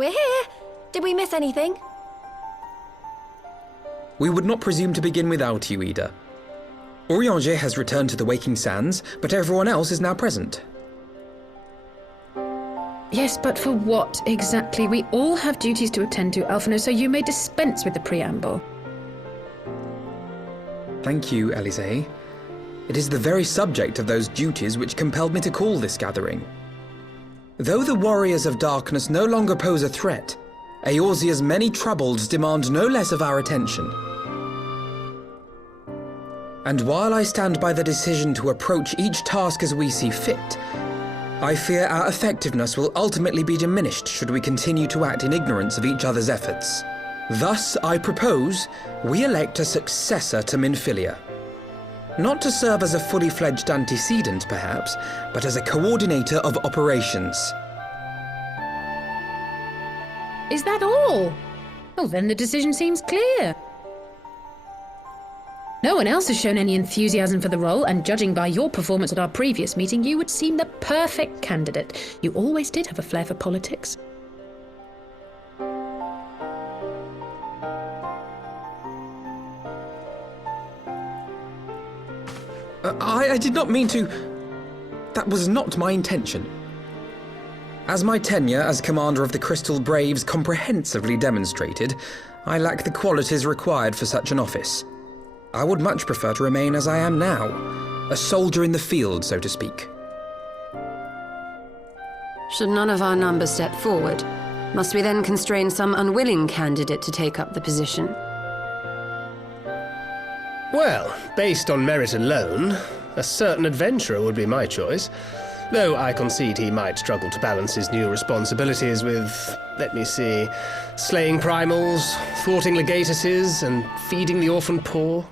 We're here. Did we miss anything? We would not presume to begin without you, Ida. Orianger has returned to the Waking Sands, but everyone else is now present. Yes, but for what exactly? We all have duties to attend to, Alphino, so you may dispense with the preamble. Thank you, Elise. It is the very subject of those duties which compelled me to call this gathering. Though the Warriors of Darkness no longer pose a threat, Eorzea's many troubles demand no less of our attention. And while I stand by the decision to approach each task as we see fit, I fear our effectiveness will ultimately be diminished should we continue to act in ignorance of each other's efforts. Thus, I propose we elect a successor to Minfilia. Not to serve as a fully fledged antecedent, perhaps, but as a coordinator of operations. Is that all? Well, then the decision seems clear. No one else has shown any enthusiasm for the role, and judging by your performance at our previous meeting, you would seem the perfect candidate. You always did have a flair for politics. I did not mean to... That was not my intention. As my tenure as commander of the Crystal Braves comprehensively demonstrated, I lack the qualities required for such an office. I would much prefer to remain as I am now, a soldier in the field, so to speak. Should none of our number step forward, must we then constrain some unwilling candidate to take up the position? Well, based on merit alone, a certain adventurer would be my choice. Though I concede he might struggle to balance his new responsibilities with, let me see, slaying primals, thwarting legatuses, and feeding the orphan poor.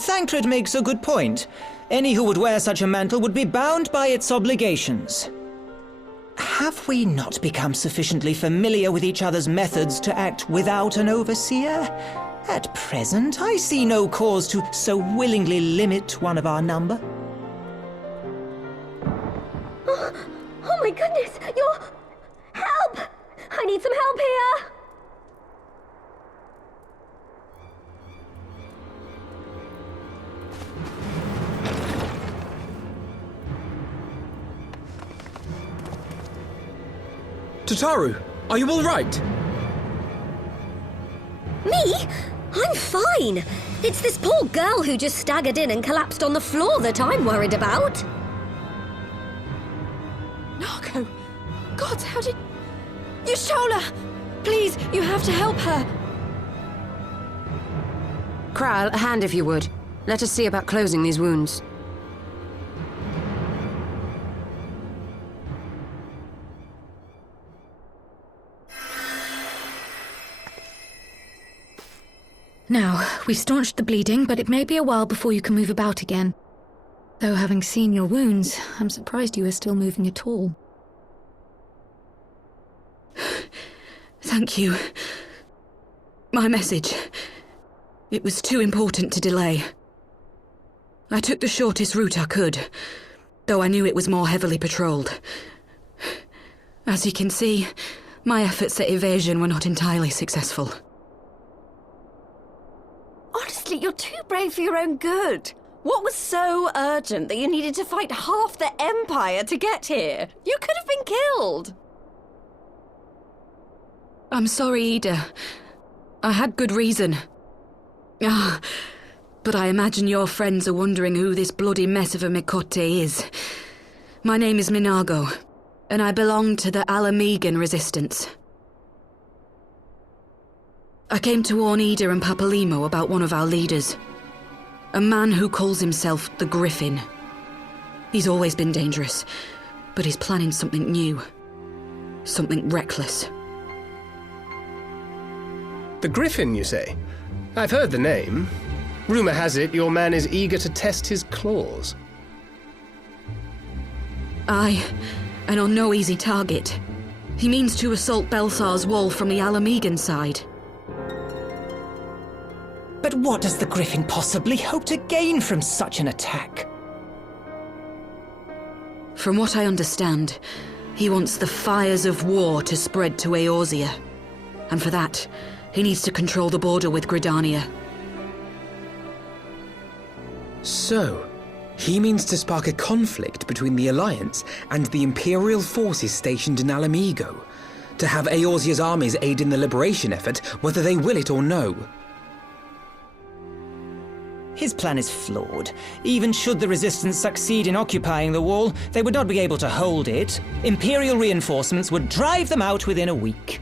Thancred makes a good point. Any who would wear such a mantle would be bound by its obligations. Have we not become sufficiently familiar with each other's methods to act without an overseer? At present, I see no cause to so willingly limit one of our number. Oh my goodness! Help! I need some help here! Tataru, are you all right? Me? I'm fine. It's this poor girl who just staggered in and collapsed on the floor that I'm worried about. Narco! God, how did... Yashola! Please, you have to help her. Kral, a hand if you would. Let us see about closing these wounds. Now, we've staunched the bleeding, but it may be a while before you can move about again. Though having seen your wounds, I'm surprised you are still moving at all. Thank you. My message. It was too important to delay. I took the shortest route I could, though I knew it was more heavily patrolled. As you can see, my efforts at evasion were not entirely successful. Honestly, you're too brave for your own good. What was so urgent that you needed to fight half the Empire to get here? You could have been killed. I'm sorry, Ida. I had good reason. But I imagine your friends are wondering who this bloody mess of a Mikote is. My name is Minago, and I belong to the Alamegan resistance. I came to warn Ida and Papalimo about one of our leaders. A man who calls himself the Griffin. He's always been dangerous, but he's planning something new. Something reckless. The Griffin, you say? I've heard the name. Rumor has it your man is eager to test his claws. Aye, and on no easy target. He means to assault Belsar's wall from the Alamegan side. But what does the Griffin possibly hope to gain from such an attack? From what I understand, he wants the fires of war to spread to Eorzea. And for that, he needs to control the border with Gridania. So, he means to spark a conflict between the Alliance and the Imperial forces stationed in Alamigo, to have Eorzea's armies aid in the liberation effort, whether they will it or no. His plan is flawed. Even should the Resistance succeed in occupying the wall, they would not be able to hold it. Imperial reinforcements would drive them out within a week.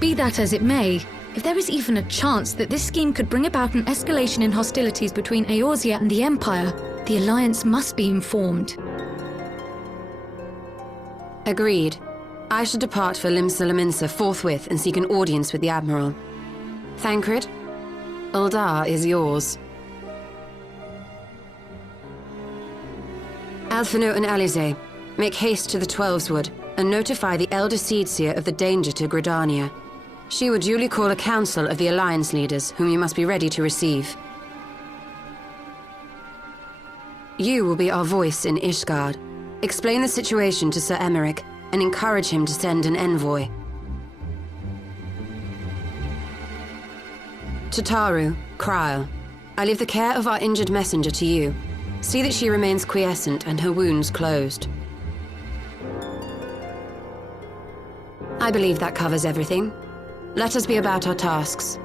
Be that as it may, if there is even a chance that this scheme could bring about an escalation in hostilities between Eorzea and the Empire, the Alliance must be informed. Agreed. I should depart for Limsa forthwith and seek an audience with the Admiral. Thancred, Uldar is yours. Alphino and Alize, make haste to the Twelveswood and notify the Elder Seedseer of the danger to Gridania. She will duly call a council of the Alliance leaders, whom you must be ready to receive. You will be our voice in Ishgard. Explain the situation to Sir Emeric and encourage him to send an envoy. To Taru, Kryl, I leave the care of our injured messenger to you. See that she remains quiescent and her wounds closed. I believe that covers everything. Let us be about our tasks.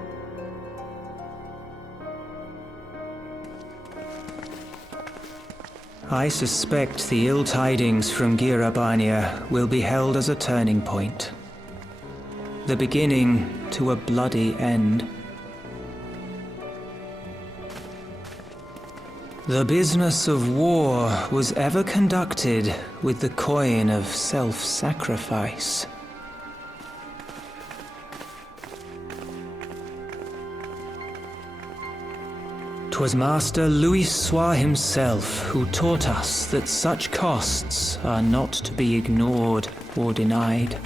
I suspect the ill tidings from Abania will be held as a turning point. The beginning to a bloody end. The business of war was ever conducted with the coin of self-sacrifice. 'Twas Master Louis Soir himself who taught us that such costs are not to be ignored or denied.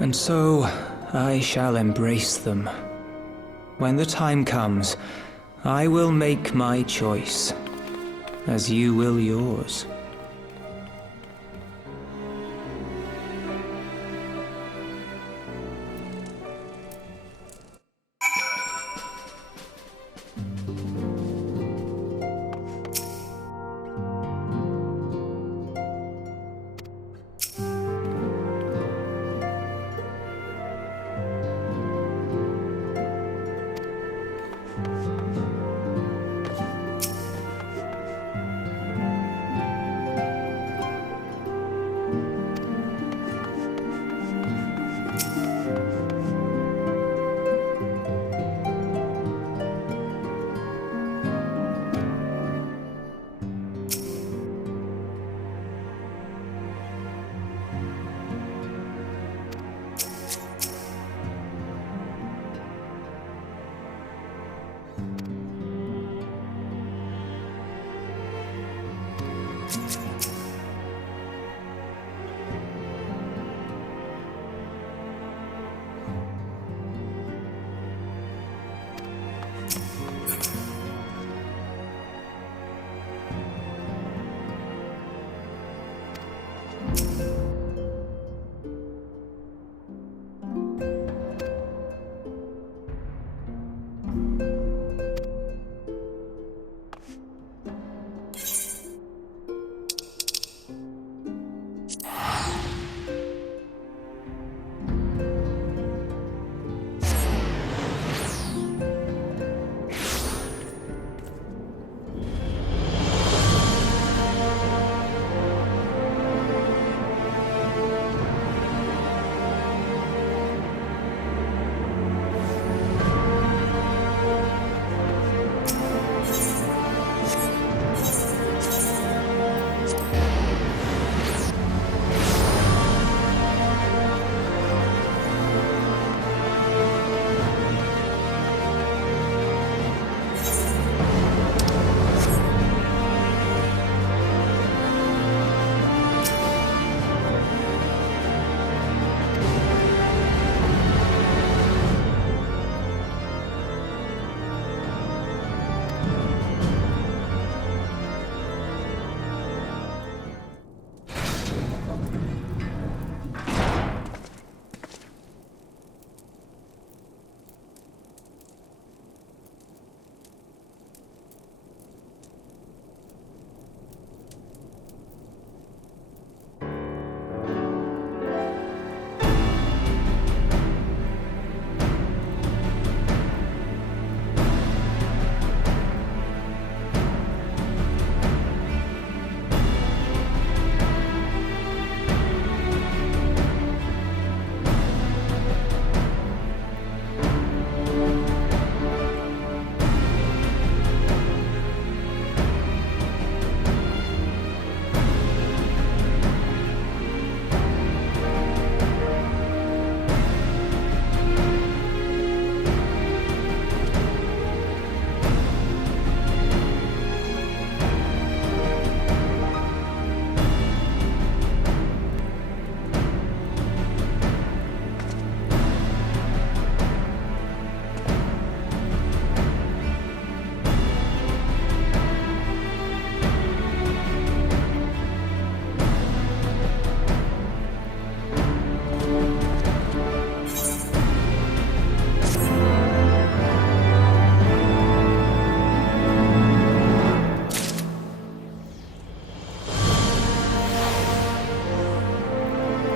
And so, I shall embrace them. When the time comes, I will make my choice, as you will yours.